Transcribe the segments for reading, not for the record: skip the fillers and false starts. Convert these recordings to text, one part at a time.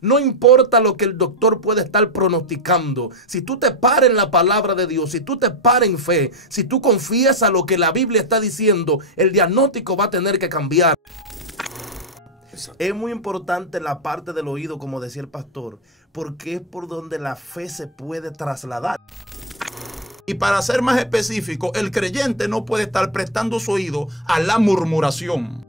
No importa lo que el doctor puede estar pronosticando. Si tú te paras en la palabra de Dios, si tú te paras en fe, si tú confías a lo que la Biblia está diciendo, el diagnóstico va a tener que cambiar. Exacto. Es muy importante la parte del oído, como decía el pastor, porque es por donde la fe se puede trasladar. Y para ser más específico, el creyente no puede estar prestando su oído a la murmuración.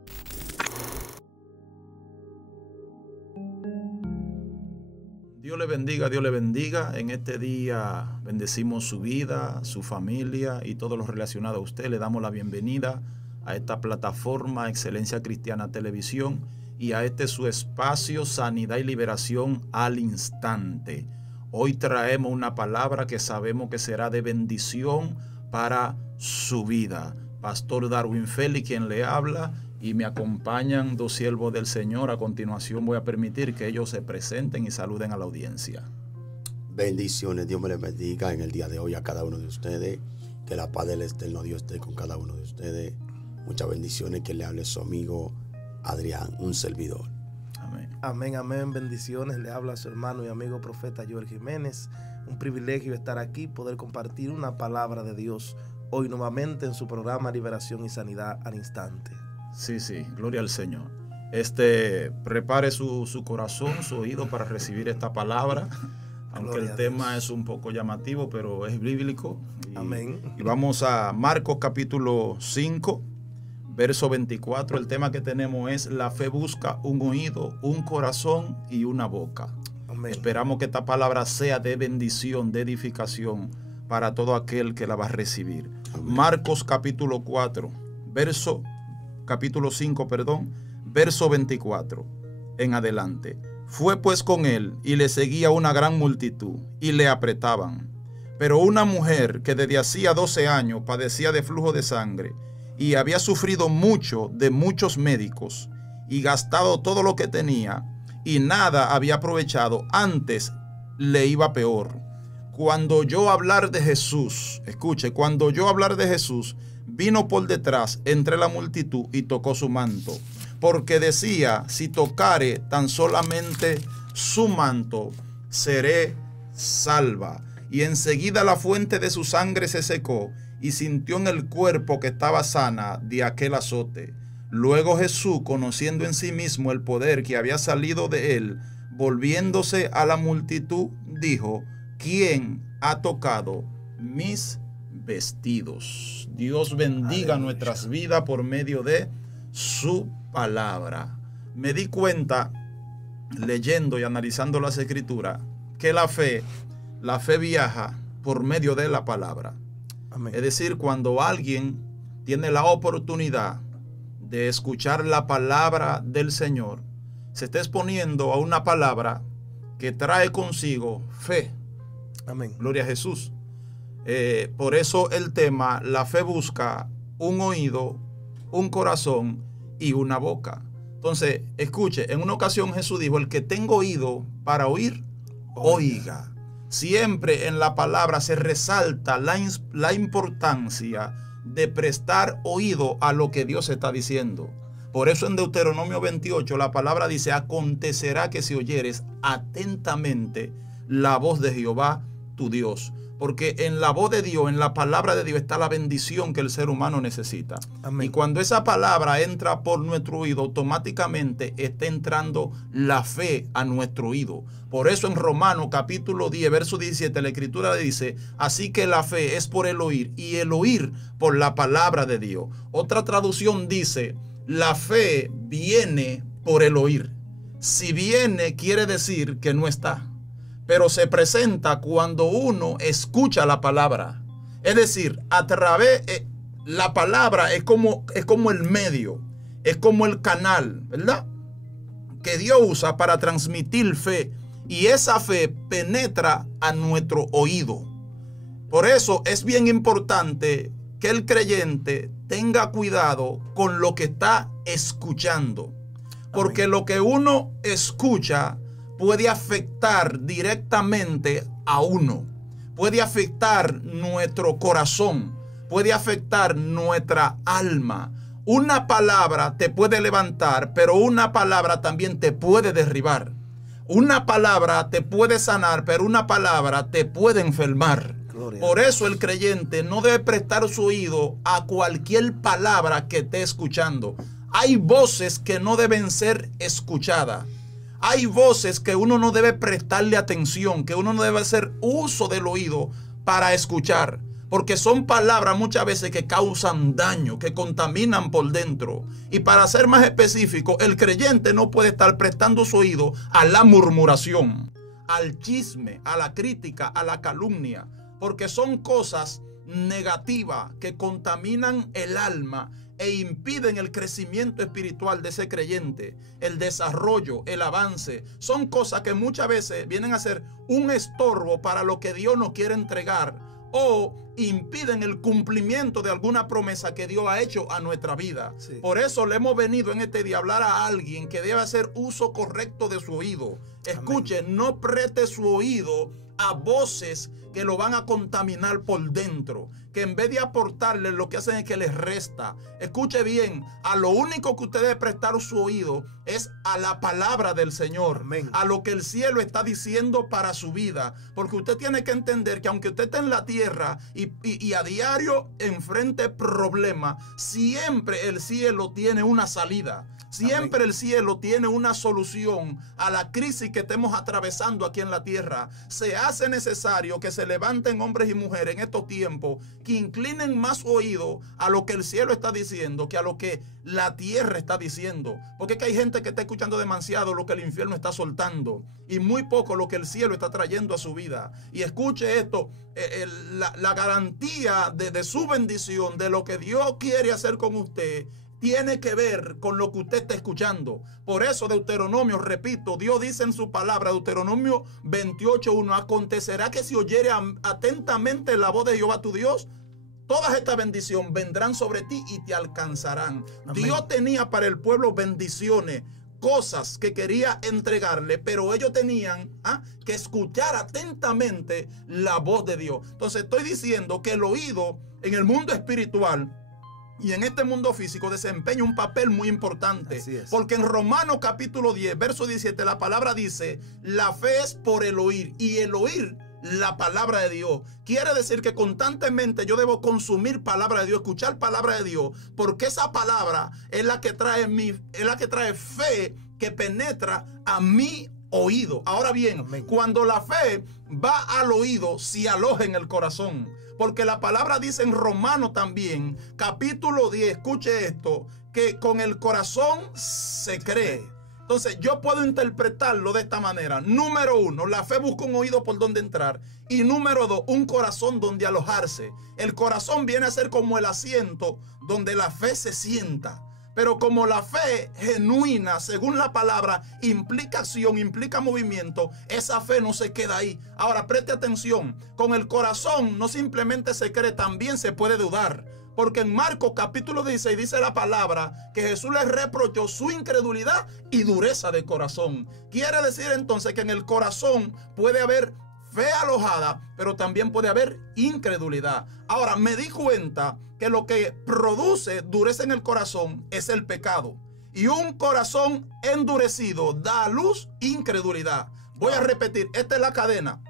Dios le bendiga, Dios le bendiga. En este día bendecimos su vida, su familia y todo lo relacionado a usted. Le damos la bienvenida a esta plataforma Excelencia Cristiana Televisión y a este su espacio Sanidad y Liberación al Instante. Hoy traemos una palabra que sabemos que será de bendición para su vida. Pastor Darwin Félix quien le habla, y me acompañan dos siervos del Señor. A continuación voy a permitir que ellos se presenten y saluden a la audiencia. Bendiciones, Dios me les bendiga en el día de hoy a cada uno de ustedes. Que la paz del eterno Dios esté con cada uno de ustedes. Muchas bendiciones, que le hable su amigo Adrián, un servidor. Amén. Amén, amén, bendiciones. Le habla su hermano y amigo profeta Joel Jiménez. Un privilegio estar aquí, poder compartir una palabra de Dios hoy nuevamente en su programa Liberación y Sanidad al Instante. Sí, gloria al Señor. Prepare su corazón, su oído para recibir esta palabra, aunque el tema es un poco llamativo, pero es bíblico. Amén. Y vamos a Marcos capítulo 5, verso 24. El tema que tenemos es: la fe busca un oído, un corazón y una boca. Amén. Esperamos que esta palabra sea de bendición, de edificación para todo aquel que la va a recibir. Amén. Marcos capítulo 5, verso 24 en adelante. Fue pues con él y le seguía una gran multitud y le apretaban. Pero una mujer que desde hacía 12 años padecía de flujo de sangre y había sufrido mucho de muchos médicos y gastado todo lo que tenía y nada había aprovechado, antes le iba peor. Cuando oyó hablar de Jesús, escuche, cuando oyó hablar de Jesús, vino por detrás entre la multitud y tocó su manto, porque decía: si tocare tan solamente su manto, seré salva. Y enseguida la fuente de su sangre se secó y sintió en el cuerpo que estaba sana de aquel azote. Luego Jesús, conociendo en sí mismo el poder que había salido de él, volviéndose a la multitud, dijo: ¿quién ha tocado mis vestidos? Dios bendiga nuestras vidas por medio de su palabra. Me di cuenta, leyendo y analizando las escrituras, que la fe viaja por medio de la palabra. Amén. Es decir, cuando alguien tiene la oportunidad de escuchar la palabra del Señor, se está exponiendo a una palabra que trae consigo fe. Amén. Gloria a Jesús. Por eso el tema: la fe busca un oído, un corazón y una boca. Entonces, escuche, en una ocasión Jesús dijo: el que tenga oído para oír, oiga. Siempre en la palabra se resalta la importancia de prestar oído a lo que Dios está diciendo. Por eso en Deuteronomio 28 la palabra dice: acontecerá que si oyeres atentamente la voz de Jehová tu Dios. Porque en la voz de Dios, en la palabra de Dios, está la bendición que el ser humano necesita. Amén. Y cuando esa palabra entra por nuestro oído, automáticamente está entrando la fe a nuestro oído. Por eso en Romanos capítulo 10, verso 17, la escritura dice: así que la fe es por el oír, y el oír por la palabra de Dios. Otra traducción dice: la fe viene por el oír. Si viene, quiere decir que no está, pero se presenta cuando uno escucha la palabra. Es decir, a través, la palabra es como el medio, es como el canal, ¿verdad?, que Dios usa para transmitir fe, y esa fe penetra a nuestro oído. Por eso es bien importante que el creyente tenga cuidado con lo que está escuchando, porque Amén. Lo que uno escucha puede afectar directamente a uno, puede afectar nuestro corazón, puede afectar nuestra alma. Una palabra te puede levantar, pero una palabra también te puede derribar. Una palabra te puede sanar, pero una palabra te puede enfermar. Por eso el creyente no debe prestar su oído a cualquier palabra que esté escuchando. Hay voces que no deben ser escuchadas. Hay voces que uno no debe prestarle atención, que uno no debe hacer uso del oído para escuchar. Porque son palabras muchas veces que causan daño, que contaminan por dentro. Y para ser más específico, el creyente no puede estar prestando su oído a la murmuración, al chisme, a la crítica, a la calumnia. Porque son cosas negativas que contaminan el alma e impiden el crecimiento espiritual de ese creyente, el desarrollo, el avance. Son cosas que muchas veces vienen a ser un estorbo para lo que Dios nos quiere entregar o impiden el cumplimiento de alguna promesa que Dios ha hecho a nuestra vida. Sí. Por eso le hemos venido en este día a hablar a alguien que debe hacer uso correcto de su oído. Escuche, amén. No preste su oído a voces que lo van a contaminar por dentro, que en vez de aportarle lo que hacen es que les resta. Escuche bien, a lo único que usted debe prestar su oído es a la palabra del Señor, amén. A lo que el cielo está diciendo para su vida, porque usted tiene que entender que aunque usted esté en la tierra y a diario enfrente problemas, siempre el cielo tiene una salida. Siempre amén. El cielo tiene una solución a la crisis que estemos atravesando aquí en la tierra. Se hace necesario que se levanten hombres y mujeres en estos tiempos que inclinen más oído a lo que el cielo está diciendo que a lo que la tierra está diciendo. Porque es que hay gente que está escuchando demasiado lo que el infierno está soltando y muy poco lo que el cielo está trayendo a su vida. Y escuche esto, la garantía de su bendición, de lo que Dios quiere hacer con usted, tiene que ver con lo que usted está escuchando. Por eso Deuteronomio, repito, Dios dice en su palabra, Deuteronomio 28:1, acontecerá que si oyere atentamente la voz de Jehová tu Dios, todas estas bendiciones vendrán sobre ti y te alcanzarán. Amén. Dios tenía para el pueblo bendiciones, cosas que quería entregarle, pero ellos tenían que escuchar atentamente la voz de Dios. Entonces estoy diciendo que el oído en el mundo espiritual y en este mundo físico desempeña un papel muy importante. Porque en Romanos capítulo 10, verso 17, la palabra dice, la fe es por el oír y el oír la palabra de Dios. Quiere decir que constantemente yo debo consumir palabra de Dios, escuchar palabra de Dios, porque esa palabra es la que trae fe que penetra a mi oído. Ahora bien, amén. Cuando la fe va al oído, se aloja en el corazón. Porque la palabra dice en Romanos también, capítulo 10, escuche esto, que con el corazón se cree. Entonces yo puedo interpretarlo de esta manera. Número 1, la fe busca un oído por donde entrar. Y número 2, un corazón donde alojarse. El corazón viene a ser como el asiento donde la fe se sienta. Pero como la fe genuina, según la palabra, implica acción, implica movimiento, esa fe no se queda ahí. Ahora, preste atención. Con el corazón no simplemente se cree, también se puede dudar. Porque en Marcos capítulo 16 dice la palabra que Jesús les reprochó su incredulidad y dureza de corazón. Quiere decir entonces que en el corazón puede haber fe alojada, pero también puede haber incredulidad. Ahora, me di cuenta que lo que produce dureza en el corazón es el pecado. Y un corazón endurecido da a luz incredulidad. Voy a repetir, esta es la cadena.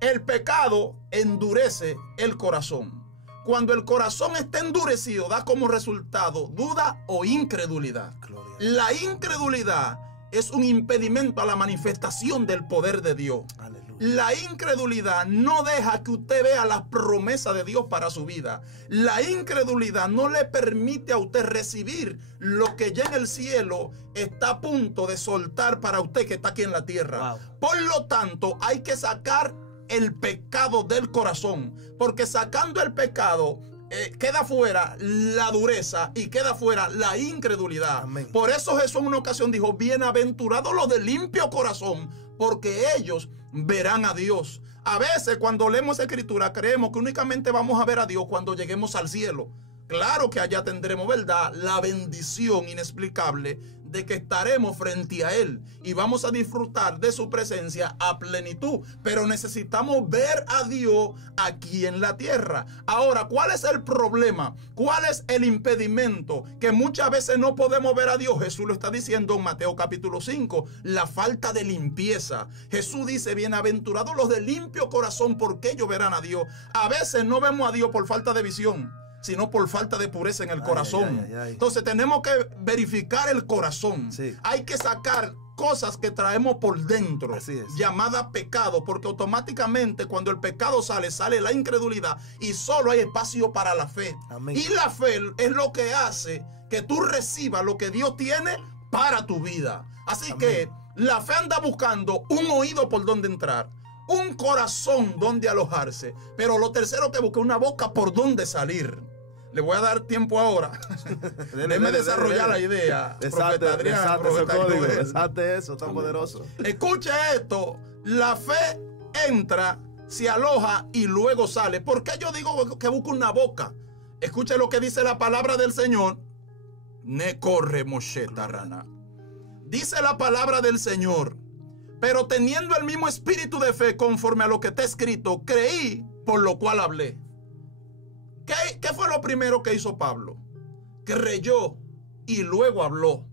El pecado endurece el corazón. Cuando el corazón está endurecido, da como resultado duda o incredulidad. La incredulidad es un impedimento a la manifestación del poder de Dios. Aleluya. La incredulidad no deja que usted vea las promesas de Dios para su vida. La incredulidad no le permite a usted recibir lo que ya en el cielo está a punto de soltar para usted que está aquí en la tierra. Wow. Por lo tanto, hay que sacar el pecado del corazón, porque sacando el pecado queda fuera la dureza y queda fuera la incredulidad. Amén. Por eso Jesús en una ocasión dijo, bienaventurados los de limpio corazón, porque ellos verán a Dios. A veces cuando leemos escritura creemos que únicamente vamos a ver a Dios cuando lleguemos al cielo. Claro que allá tendremos, ¿verdad?, la bendición inexplicable de que estaremos frente a Él y vamos a disfrutar de su presencia a plenitud. Pero necesitamos ver a Dios aquí en la tierra. Ahora, ¿cuál es el problema? ¿Cuál es el impedimento? Que muchas veces no podemos ver a Dios. Jesús lo está diciendo en Mateo capítulo 5, la falta de limpieza. Jesús dice, bienaventurados los de limpio corazón, porque ellos verán a Dios. A veces no vemos a Dios por falta de visión, sino por falta de pureza en el corazón. Entonces tenemos que verificar el corazón. Sí. Hay que sacar cosas que traemos por dentro, Así es. llamada pecado, porque automáticamente cuando el pecado sale, sale la incredulidad y solo hay espacio para la fe. Amén. Y la fe es lo que hace que tú recibas lo que Dios tiene para tu vida. Así Amén. que la fe anda buscando un oído por donde entrar, un corazón donde alojarse, pero lo tercero que busca una boca por donde salir. Le voy a dar tiempo ahora. Déjeme desarrollar la idea. Profeta Adrián, profeta Joel. Desate eso tan poderoso. Escuche esto. La fe entra, se aloja y luego sale. ¿Por qué yo digo que busca una boca? Escuche lo que dice la palabra del Señor. Ne corre Moshe Tarana. Dice la palabra del Señor. Pero teniendo el mismo espíritu de fe conforme a lo que está escrito, creí, por lo cual hablé. ¿Qué fue lo primero que hizo Pablo? Creyó y luego habló.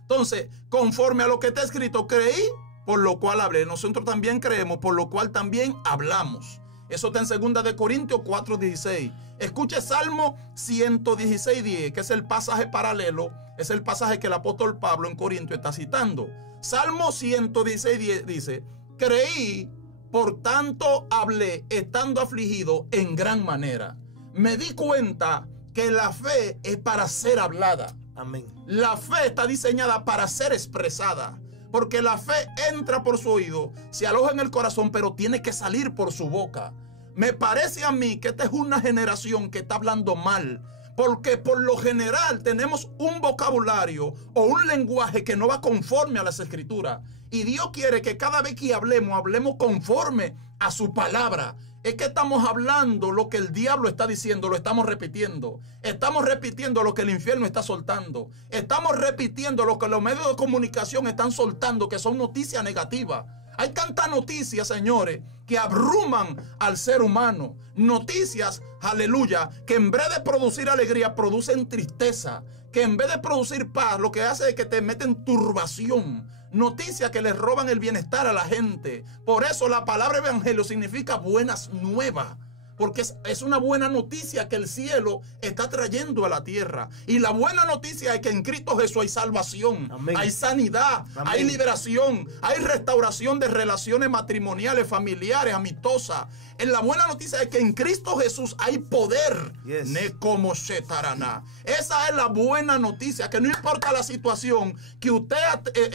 Entonces, conforme a lo que está escrito, creí, por lo cual hablé. Nosotros también creemos, por lo cual también hablamos. Eso está en 2 de Corintios 4:16. Escuche Salmo 116:10, que es el pasaje paralelo, es el pasaje que el apóstol Pablo en Corinto está citando. Salmo 116:10 dice, creí, por tanto hablé, estando afligido en gran manera. Me di cuenta que la fe es para ser hablada. Amén. La fe está diseñada para ser expresada. Porque la fe entra por su oído, se aloja en el corazón, pero tiene que salir por su boca. Me parece a mí que esta es una generación que está hablando mal. Porque por lo general tenemos un vocabulario o un lenguaje que no va conforme a las escrituras. Y Dios quiere que cada vez que hablemos conforme a su palabra. Es que estamos hablando lo que el diablo está diciendo, lo estamos repitiendo. Estamos repitiendo lo que el infierno está soltando. Estamos repitiendo lo que los medios de comunicación están soltando, que son noticias negativas. Hay tantas noticias, señores, que abruman al ser humano. Noticias, aleluya, que en vez de producir alegría, producen tristeza. Que en vez de producir paz, lo que hace es que te meten turbación. Noticias que les roban el bienestar a la gente. Por eso la palabra evangelio significa buenas nuevas. Porque es una buena noticia que el cielo está trayendo a la tierra. Y la buena noticia es que en Cristo Jesús hay salvación. Amén. Hay sanidad. Amén. Hay liberación. Hay restauración de relaciones matrimoniales, familiares, amistosas. En la buena noticia es que en Cristo Jesús hay poder. Yes. Ne como shetarana. Esa es la buena noticia. Que no importa la situación que usted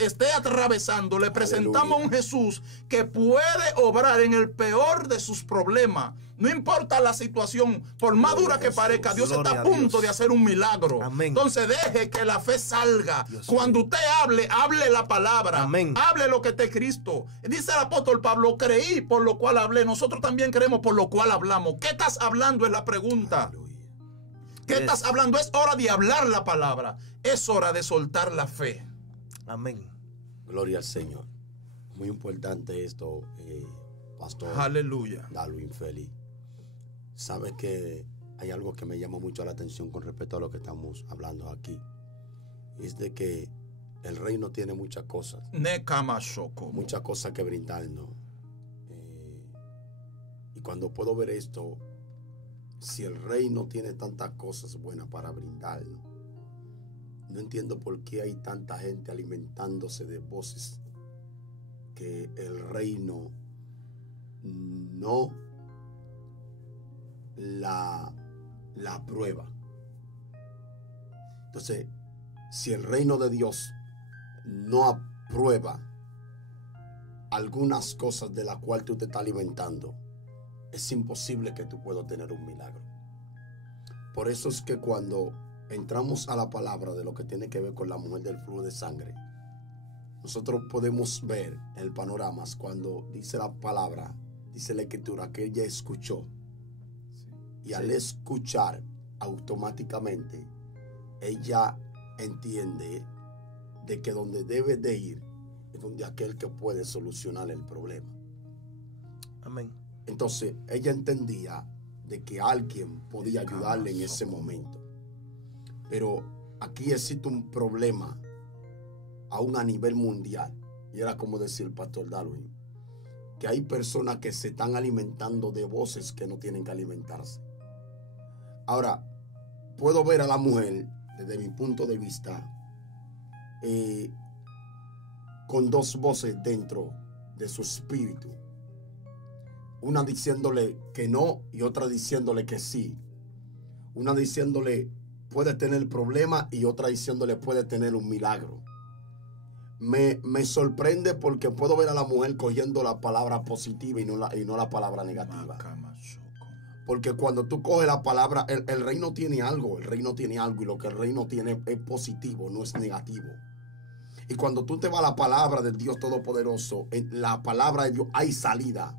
esté atravesando, le presentamos a un Jesús que puede obrar en el peor de sus problemas. No importa la situación, por más dura que parezca, Dios está a punto de hacer un milagro. Amén. Entonces deje que la fe salga. Dios Cuando mío. usted hable la palabra. Amén. Hable lo que esté Cristo. Dice el apóstol Pablo, creí por lo cual hablé. Nosotros también creemos por lo cual hablamos. ¿Qué estás hablando? Es la pregunta. Aleluya. ¿Qué estás hablando? Es hora de hablar la palabra. Es hora de soltar la fe. Amén. Gloria al Señor. Muy importante esto, pastor. Aleluya. Darwin Félix. Sabes que hay algo que me llama mucho la atención con respecto a lo que estamos hablando aquí. Es de que el reino tiene muchas cosas. Muchas cosas que brindarnos. Y cuando puedo ver esto, si el reino tiene tantas cosas buenas para brindarnos, no entiendo por qué hay tanta gente alimentándose de voces que el reino no la prueba. Entonces, si el reino de Dios no aprueba algunas cosas de las cuales tú te estás alimentando, es imposible que tú puedas tener un milagro. Por eso es que cuando entramos a la palabra de lo que tiene que ver con la mujer del flujo de sangre, nosotros podemos ver el panorama cuando dice la palabra, dice la escritura, que ella escuchó. Y al escuchar, automáticamente, ella entiende de que donde debe de ir es donde aquel que puede solucionar el problema. Amén. Entonces ella entendía de que alguien podía ayudarle en ese momento. Pero aquí existe un problema aún a nivel mundial. Y era como decía el pastor Darwin, que hay personas que se están alimentando de voces que no tienen que alimentarse. Ahora, puedo ver a la mujer, desde mi punto de vista, con dos voces dentro de su espíritu. Una diciéndole que no y otra diciéndole que sí. Una diciéndole puede tener problema y otra diciéndole puede tener un milagro. Me sorprende porque puedo ver a la mujer cogiendo la palabra positiva y no la palabra negativa. Porque cuando tú coges la palabra, el reino tiene algo, y lo que el reino tiene es positivo, no es negativo. Y cuando tú te vas a la palabra del Dios Todopoderoso, en la palabra de Dios hay salida.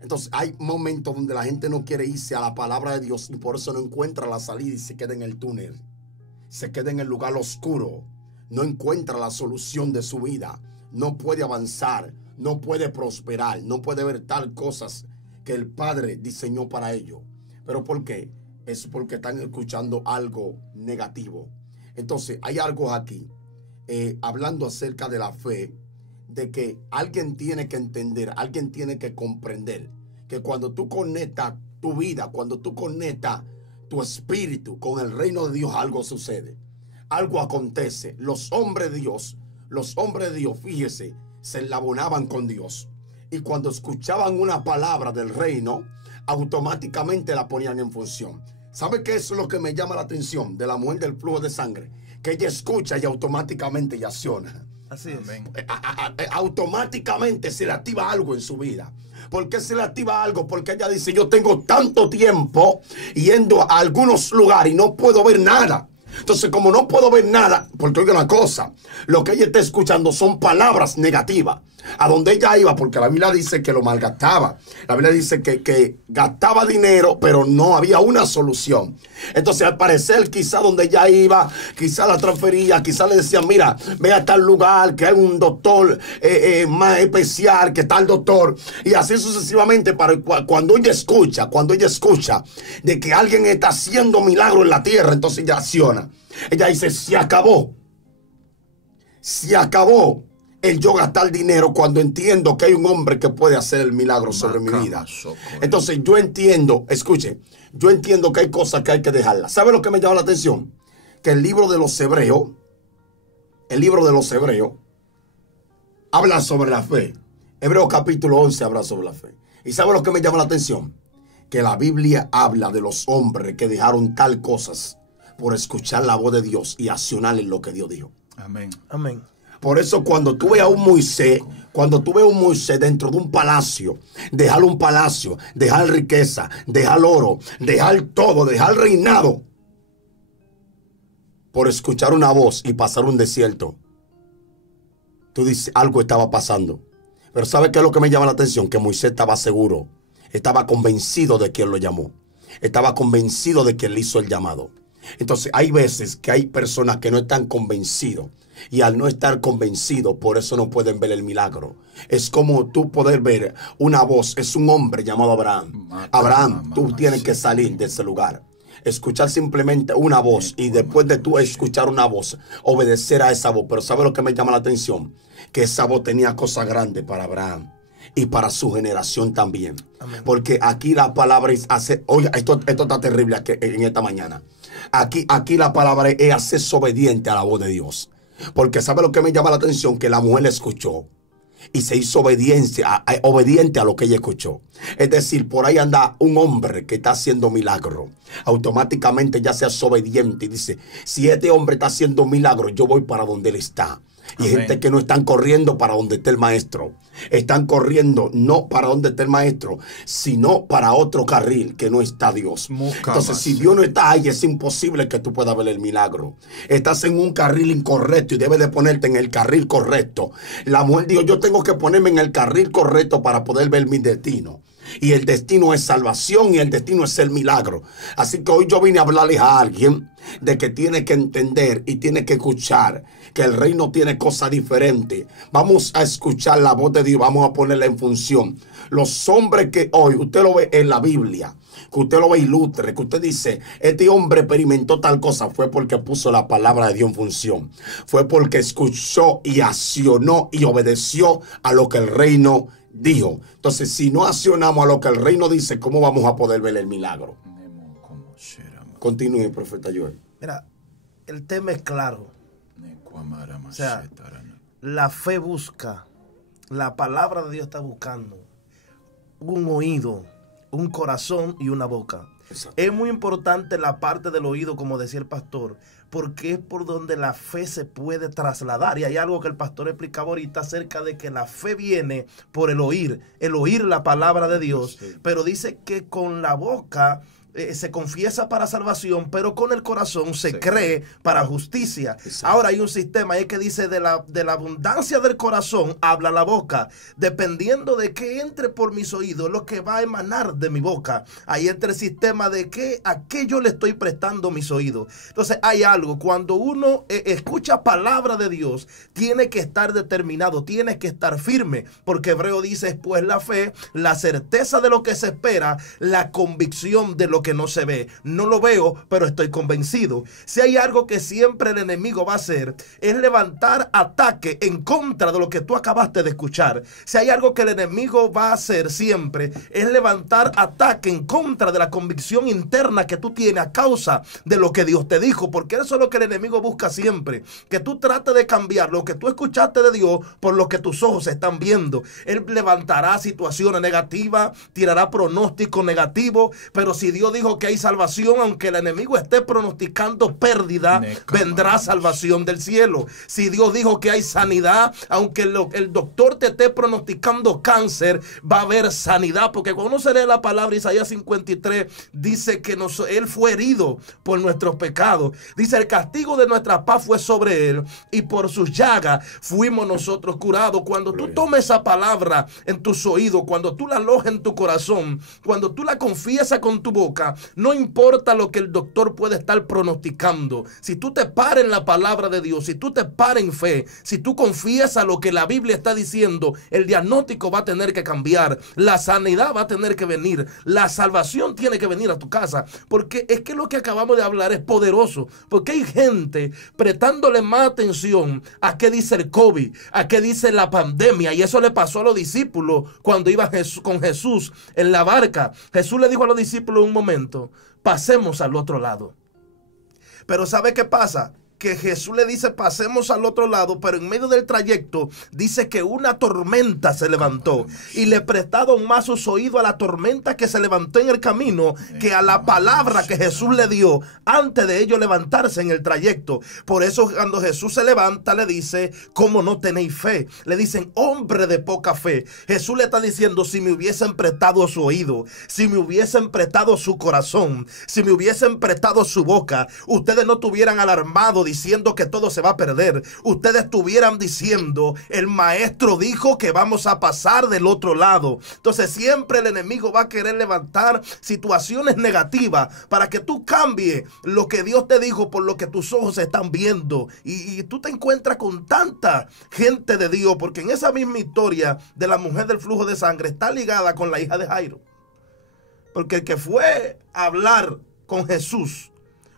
Entonces hay momentos donde la gente no quiere irse a la palabra de Dios y por eso no encuentra la salida y se queda en el túnel. Se queda en el lugar oscuro. No encuentra la solución de su vida. No puede avanzar. No puede prosperar. No puede ver tal cosas que el Padre diseñó para ellos. ¿Pero por qué? Es porque están escuchando algo negativo. Entonces hay algo aquí. Hablando acerca de la fe, de que alguien tiene que entender, alguien tiene que comprender que cuando tú conectas tu vida, cuando tú conectas tu espíritu con el reino de Dios, algo sucede, algo acontece. Los hombres de Dios, fíjese, se enlabonaban con Dios y cuando escuchaban una palabra del reino, automáticamente la ponían en función. ¿Sabe qué es lo que me llama la atención de la mujer del flujo de sangre? Que ella escucha y automáticamente ella acciona. Así es. Automáticamente se le activa algo en su vida. ¿Por qué se le activa algo? Porque ella dice, yo tengo tanto tiempo yendo a algunos lugares y no puedo ver nada. Entonces, como no puedo ver nada, porque oiga una cosa, lo que ella está escuchando son palabras negativas. A donde ella iba, porque la Biblia dice que lo malgastaba. La Biblia dice que gastaba dinero, pero no había una solución. Entonces, al parecer, quizá donde ella iba, quizá la transfería, quizá le decían, mira, ve a tal lugar, que hay un doctor más especial que tal doctor. Y así sucesivamente, para cuando ella escucha de que alguien está haciendo milagro en la tierra, entonces ella acciona. Ella dice, se acabó el yo gastar dinero cuando entiendo que hay un hombre que puede hacer el milagro sobre mi vida. Entonces yo entiendo, escuche, yo entiendo que hay cosas que hay que dejarlas. ¿Sabe lo que me llama la atención? Que el libro de los Hebreos habla sobre la fe. Hebreos capítulo 11 habla sobre la fe. ¿Y sabe lo que me llama la atención? Que la Biblia habla de los hombres que dejaron tal cosas por escuchar la voz de Dios y accionar en lo que Dios dijo. Amén. Amén. Por eso cuando tú ves a un Moisés, dentro de un palacio, dejar un palacio, dejar riqueza, dejar oro, dejar todo, dejar reinado, por escuchar una voz y pasar un desierto, tú dices, algo estaba pasando. Pero ¿sabes qué es lo que me llama la atención? Que Moisés estaba seguro, estaba convencido de quien lo llamó, estaba convencido de quien le hizo el llamado. Entonces hay veces que hay personas que no están convencidos. Y al no estar convencido, por eso no pueden ver el milagro. Es como tú poder ver una voz. Es un hombre llamado Abraham. Abraham, tú tienes que salir de ese lugar. Escuchar simplemente una voz. Y después de tú escuchar una voz, obedecer a esa voz. Pero ¿sabe lo que me llama la atención? Que esa voz tenía cosas grandes para Abraham. Y para su generación también. Amén. Porque aquí la palabra es hacer. Oye, esto está terrible aquí, en esta mañana. Aquí la palabra es hacerse obediente a la voz de Dios. Porque ¿sabe lo que me llama la atención? Que la mujer le escuchó y se hizo obediente a lo que ella escuchó. Es decir, por ahí anda un hombre que está haciendo milagro. Automáticamente ya se hace obediente y dice, si este hombre está haciendo milagro, yo voy para donde él está. Y hay gente que no están corriendo para donde está el maestro. Están corriendo no para donde está el maestro, sino para otro carril que no está Dios. Entonces, si Dios no está ahí, es imposible que tú puedas ver el milagro. Estás en un carril incorrecto y debes de ponerte en el carril correcto. La mujer dijo, yo tengo que ponerme en el carril correcto para poder ver mi destino. Y el destino es salvación y el destino es el milagro. Así que hoy yo vine a hablarles a alguien de que tiene que entender y tiene que escuchar que el reino tiene cosas diferentes. Vamos a escuchar la voz de Dios, vamos a ponerla en función. Los hombres que hoy usted lo ve en la Biblia, que usted lo ve ilustre, que usted dice, este hombre experimentó tal cosa, fue porque puso la palabra de Dios en función. Fue porque escuchó y accionó y obedeció a lo que el reino dijo. Entonces, si no accionamos a lo que el reino dice, ¿cómo vamos a poder ver el milagro? Continúe, profeta Joel. Mira, el tema es claro. O sea, la fe busca, la palabra de Dios está buscando un oído, un corazón y una boca. Exacto. Es muy importante la parte del oído, como decía el pastor, porque es por donde la fe se puede trasladar. Y hay algo que el pastor explicaba ahorita acerca de que la fe viene por el oír la palabra de Dios. Sí. Pero dice que con la boca se confiesa para salvación, pero con el corazón se cree para justicia. Exacto. Ahora hay un sistema ahí que dice de la abundancia del corazón habla la boca. Dependiendo de qué entre por mis oídos, lo que va a emanar de mi boca. Ahí entra el sistema de a qué yo le estoy prestando mis oídos. Entonces hay algo, cuando uno escucha palabra de Dios, tiene que estar determinado, tiene que estar firme, porque Hebreo dice, pues la fe, la certeza de lo que se espera, la convicción de lo que no se ve. No lo veo, pero estoy convencido. Si hay algo que siempre el enemigo va a hacer, es levantar ataque en contra de lo que tú acabaste de escuchar. Si hay algo que el enemigo va a hacer siempre, es levantar ataque en contra de la convicción interna que tú tienes a causa de lo que Dios te dijo, porque eso es lo que el enemigo busca siempre, que tú trates de cambiar lo que tú escuchaste de Dios por lo que tus ojos están viendo. Él levantará situaciones negativas, tirará pronósticos negativos, pero si Dios dijo que hay salvación, aunque el enemigo esté pronosticando pérdida, vendrá salvación del cielo. Si Dios dijo que hay sanidad, aunque el doctor te esté pronosticando cáncer, va a haber sanidad, porque cuando uno se lee la palabra, Isaías 53 dice que Él fue herido por nuestros pecados. Dice, el castigo de nuestra paz fue sobre Él y por sus llagas fuimos nosotros curados. Cuando tú tomes esa palabra en tus oídos, cuando tú la alojes en tu corazón, cuando tú la confiesas con tu boca, no importa lo que el doctor puede estar pronosticando. Si tú te paras en la palabra de Dios, si tú te paras en fe, si tú confiesas lo que la Biblia está diciendo, el diagnóstico va a tener que cambiar, la sanidad va a tener que venir, la salvación tiene que venir a tu casa, porque es que lo que acabamos de hablar es poderoso, porque hay gente prestándole más atención a qué dice el COVID, a qué dice la pandemia, y eso le pasó a los discípulos cuando iban con Jesús en la barca. Jesús le dijo a los discípulos un momento, pasemos al otro lado. Pero ¿sabe qué pasa? Que Jesús le dice pasemos al otro lado, pero en medio del trayecto dice que una tormenta se levantó y le prestaron más sus oídos a la tormenta que se levantó en el camino que a la palabra que Jesús le dio antes de ellos levantarse en el trayecto. Por eso cuando Jesús se levanta le dice, ¿cómo no tenéis fe? Le dicen, hombre de poca fe. Jesús le está diciendo, si me hubiesen prestado su oído, si me hubiesen prestado su corazón, si me hubiesen prestado su boca, ustedes no estuvieran alarmados diciendo que todo se va a perder. Ustedes estuvieran diciendo, el maestro dijo que vamos a pasar del otro lado. Entonces siempre el enemigo va a querer levantar situaciones negativas para que tú cambies lo que Dios te dijo por lo que tus ojos están viendo. Y tú te encuentras con tanta gente de Dios, porque en esa misma historia de la mujer del flujo de sangre está ligada con la hija de Jairo. Porque el que fue a hablar con Jesús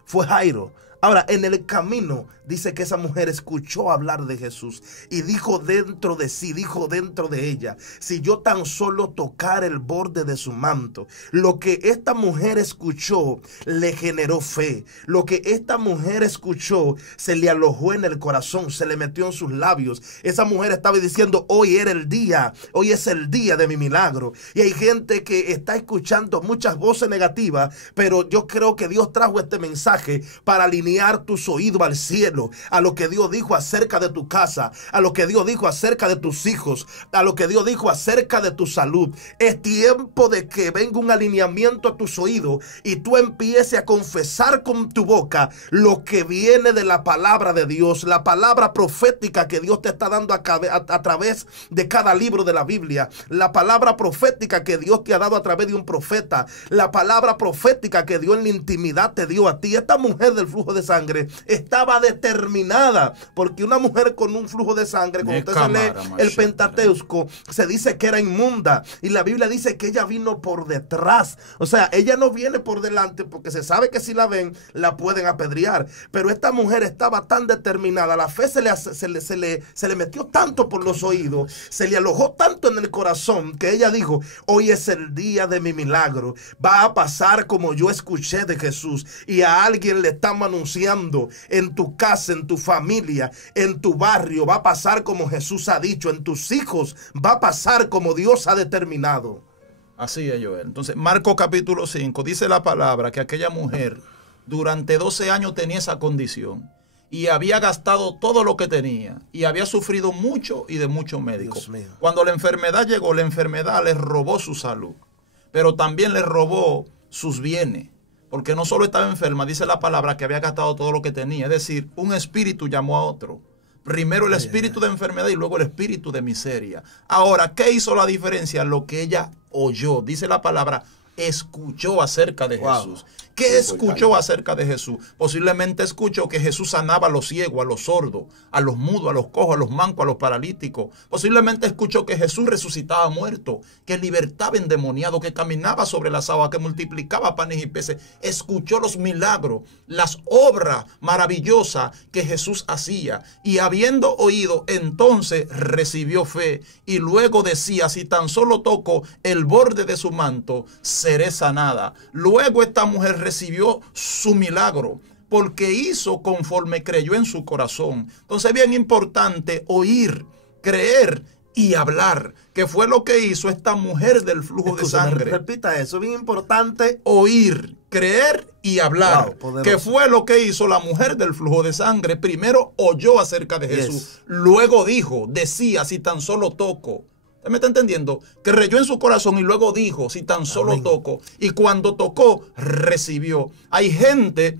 fue Jairo. Ahora, en el camino dice que esa mujer escuchó hablar de Jesús y dijo dentro de sí, dijo dentro de ella, si yo tan solo tocar el borde de su manto. Lo que esta mujer escuchó le generó fe. Lo que esta mujer escuchó se le alojó en el corazón, se le metió en sus labios. Esa mujer estaba diciendo, hoy era el día, hoy es el día de mi milagro. Y hay gente que está escuchando muchas voces negativas, pero yo creo que Dios trajo este mensaje para alinear tus oídos al cielo, a lo que Dios dijo acerca de tu casa, a lo que Dios dijo acerca de tus hijos, a lo que Dios dijo acerca de tu salud. Es tiempo de que venga un alineamiento a tus oídos y tú empieces a confesar con tu boca lo que viene de la palabra de Dios, la palabra profética que Dios te está dando a través de cada libro de la Biblia, la palabra profética que Dios te ha dado a través de un profeta, la palabra profética que Dios en la intimidad te dio a ti. Esta mujer del flujo de de sangre, estaba determinada, porque una mujer con un flujo de sangre, cuando usted se lee el Pentateuco, se dice que era inmunda, y la Biblia dice que ella vino por detrás. O sea, ella no viene por delante, porque se sabe que si la ven, la pueden apedrear. Pero esta mujer estaba tan determinada, la fe se le metió tanto por los oídos, se le alojó tanto en el corazón, que ella dijo: hoy es el día de mi milagro, va a pasar como yo escuché de Jesús. Y a alguien le estamos anunciando: en tu casa, en tu familia, en tu barrio, va a pasar como Jesús ha dicho, en tus hijos va a pasar como Dios ha determinado. Así es, Joel. Entonces, Marcos capítulo 5 dice la palabra que aquella mujer durante 12 años tenía esa condición y había gastado todo lo que tenía y había sufrido mucho y de muchos médicos. Cuando la enfermedad llegó, la enfermedad le robó su salud, pero también le robó sus bienes, porque no solo estaba enferma, dice la palabra que había gastado todo lo que tenía. Es decir, un espíritu llamó a otro. Primero el espíritu de enfermedad y luego el espíritu de miseria. Ahora, ¿qué hizo la diferencia? Lo que ella oyó. Dice la palabra, escuchó acerca de Jesús. ¿Qué escuchó acerca de Jesús? Posiblemente escuchó que Jesús sanaba a los ciegos, a los sordos, a los mudos, a los cojos, a los mancos, a los paralíticos. Posiblemente escuchó que Jesús resucitaba muertos, que libertaba endemoniados, que caminaba sobre las aguas, que multiplicaba panes y peces. Escuchó los milagros, las obras maravillosas que Jesús hacía. Y habiendo oído, entonces recibió fe. Y luego decía: si tan solo toco el borde de su manto, seré sanada. Luego esta mujer recibió su milagro porque hizo conforme creyó en su corazón. Entonces es bien importante oír, creer y hablar, que fue lo que hizo esta mujer del flujo de sangre. Repita eso, es bien importante. Oír, creer y hablar, que fue lo que hizo la mujer del flujo de sangre. Primero oyó acerca de Jesús, luego dijo, decía: si tan solo toco. ¿Usted me está entendiendo? Que creyó en su corazón y luego dijo: si tan solo toco. Y cuando tocó, recibió. Hay gente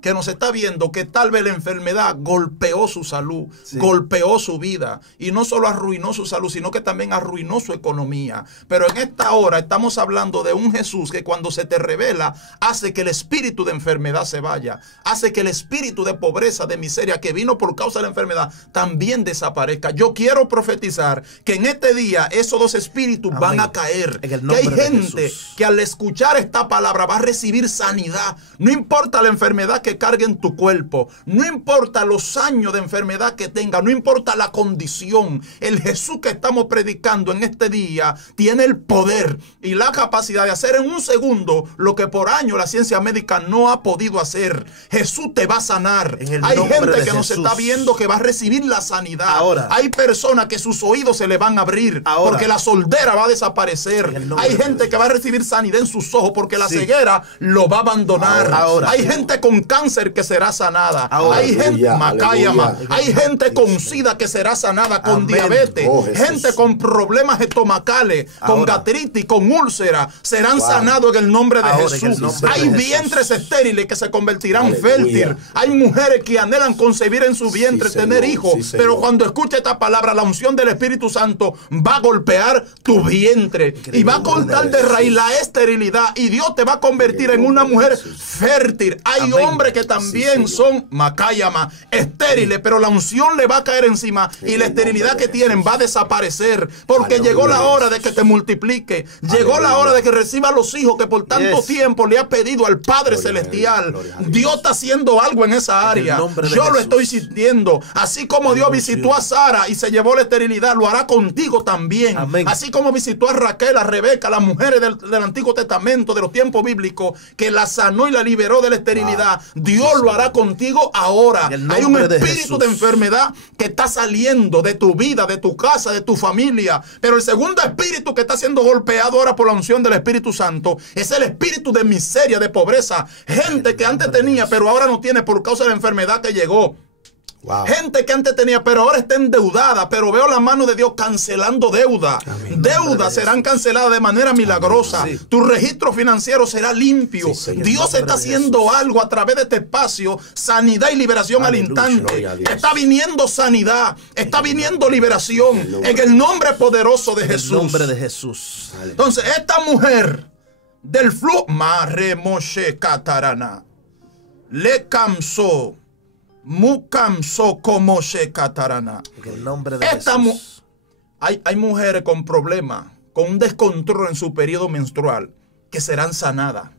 que nos está viendo que tal vez la enfermedad golpeó su salud, golpeó su vida, y no solo arruinó su salud, sino que también arruinó su economía. Pero en esta hora estamos hablando de un Jesús que cuando se te revela hace que el espíritu de enfermedad se vaya, hace que el espíritu de pobreza, de miseria que vino por causa de la enfermedad también desaparezca. Yo quiero profetizar que en este día esos dos espíritus van a caer, que hay gente que al escuchar esta palabra va a recibir sanidad. No importa la enfermedad que cargue en tu cuerpo, no importa los años de enfermedad que tenga, no importa la condición, el Jesús que estamos predicando en este día tiene el poder y la capacidad de hacer en un segundo lo que por años la ciencia médica no ha podido hacer. Jesús te va a sanar. Hay gente que nos está viendo que va a recibir la sanidad. Ahora, hay personas que sus oídos se le van a abrir porque la sordera va a desaparecer. Hay gente que va a recibir sanidad en sus ojos porque la ceguera lo va a abandonar. Hay gente con cáncer que será sanada. Hay gente, hay gente con SIDA que será sanada, con diabetes, gente con problemas estomacales, con gastritis, con úlcera, serán sanados en el nombre de Jesús. Hay vientres estériles que se convertirán fértiles. Hay mujeres que anhelan concebir en su vientre, tener hijos, pero cuando escucha esta palabra, la unción del Espíritu Santo va a golpear tu vientre y va a cortar de raíz la esterilidad, y Dios te va a convertir en una mujer fértil. Hay hombres que también son macayama, estériles, pero la unción le va a caer encima y la esterilidad que tienen va a desaparecer, porque llegó la hora de que te multiplique, llegó la hora de que reciba los hijos que por tanto tiempo le ha pedido al Padre Celestial. Dios está haciendo algo en esa área. Yo lo estoy sintiendo. Así como Dios visitó a Sara y se llevó la esterilidad, lo hará contigo también. Así como visitó a Raquel, a Rebeca, las mujeres del Antiguo Testamento, de los tiempos bíblicos, que la sanó y la liberó de la esterilidad, Dios lo hará contigo ahora. Hay un espíritu de enfermedad que está saliendo de tu vida, de tu casa, de tu familia, pero el segundo espíritu que está siendo golpeado ahora por la unción del Espíritu Santo es el espíritu de miseria, de pobreza. Gente que antes tenía pero ahora no tiene por causa de la enfermedad que llegó. Gente que antes tenía pero ahora está endeudada, pero veo la mano de Dios cancelando deuda. Deudas serán canceladas de manera milagrosa. Tu registro financiero será limpio. Dios está haciendo algo a través de este espacio, sanidad y liberación al instante. Está viniendo sanidad, está viniendo liberación en el nombre poderoso de Jesús. En el nombre de Jesús. Entonces, esta mujer del flujo Mare Moshe Katarana, Le camso. Mu camso como se catarana. En el nombre de Esta Jesús. hay mujeres con problemas, con un descontrol en su periodo menstrual, que serán sanadas.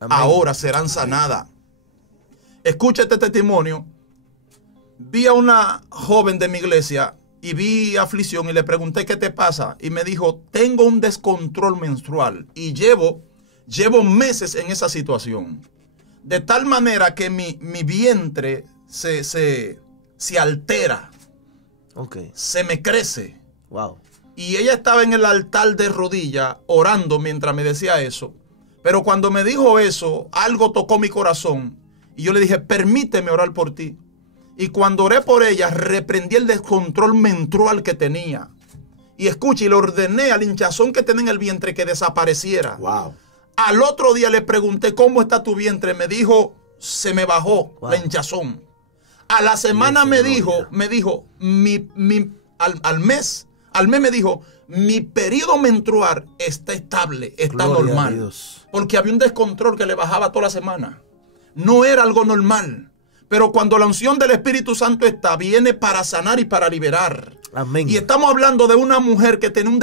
Amén. Ahora serán sanadas. Escucha este testimonio. Vi a una joven de mi iglesia y vi aflicción y le pregunté qué te pasa. Y me dijo, tengo un descontrol menstrual y llevo meses en esa situación. De tal manera que mi vientre se altera, Ok. se me crece. Wow. Y ella estaba en el altar de rodillas orando mientras me decía eso. Pero cuando me dijo eso, algo tocó mi corazón. Y yo le dije, permíteme orar por ti. Y cuando oré por ella, reprendí el descontrol menstrual que tenía. Y escuche, y le ordené al hinchazón que tenía en el vientre que desapareciera. Wow. Al otro día le pregunté, ¿cómo está tu vientre? Me dijo, se me bajó la hinchazón. A la semana me dijo, al mes me dijo, mi periodo menstrual está estable, está Gloria a normal. Dios. Porque había un descontrol que le bajaba toda la semana. No era algo normal. Pero cuando la unción del Espíritu Santo está, viene para sanar y para liberar. Amén. Y estamos hablando de una mujer que tiene un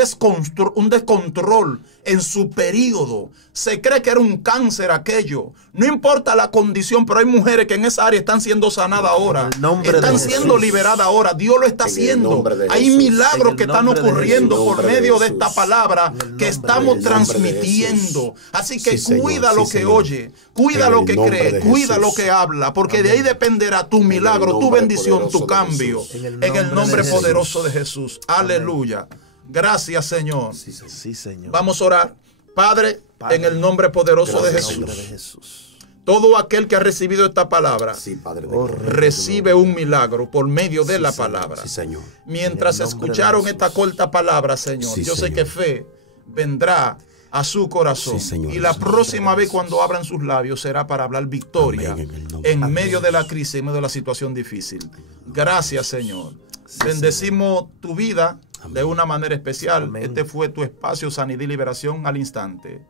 descontrol en su periodo. Se cree que era un cáncer aquello. No importa la condición, pero hay mujeres que en esa área están siendo sanadas ahora. En el nombre Están de siendo Jesús. liberadas ahora. Dios lo está En el haciendo. nombre de Hay Jesús. milagros En el que están nombre de ocurriendo Jesús. por En el nombre medio de de esta Jesús. palabra En el que nombre estamos de Jesús. transmitiendo. Así que Sí, Señor. cuida lo Sí, que Señor. oye, cuida En lo el que nombre cree, de cuida Jesús. lo que habla, porque de ahí dependerá tu milagro, tu nombre bendición, poderoso tu de cambio. Jesús. En el nombre de poderoso Jesús. de Jesús. Aleluya. Gracias, Señor. Sí, Señor. Sí, Señor. Vamos a orar. Padre, Padre, en el nombre poderoso de En el Gracias, nombre de Jesús. Jesús. Todo aquel que ha recibido esta palabra Sí, Padre de Oh, gloria. recibe un milagro por medio de Sí, la Señor. palabra. Sí, Señor. Mientras En el nombre de escucharon Jesús. esta corta palabra, Señor, Sí, yo sé Señor. que fe vendrá a su corazón. Sí, Señor. Y la En el próxima vez cuando abran sus labios será para hablar victoria Amén, en el nombre en de medio Jesús. de la crisis, en medio de la situación difícil. Gracias, Señor. Sí, Bendecimos tu vida de Amén. una manera especial. Amén. Este fue tu espacio Sanidad y Liberación al Instante.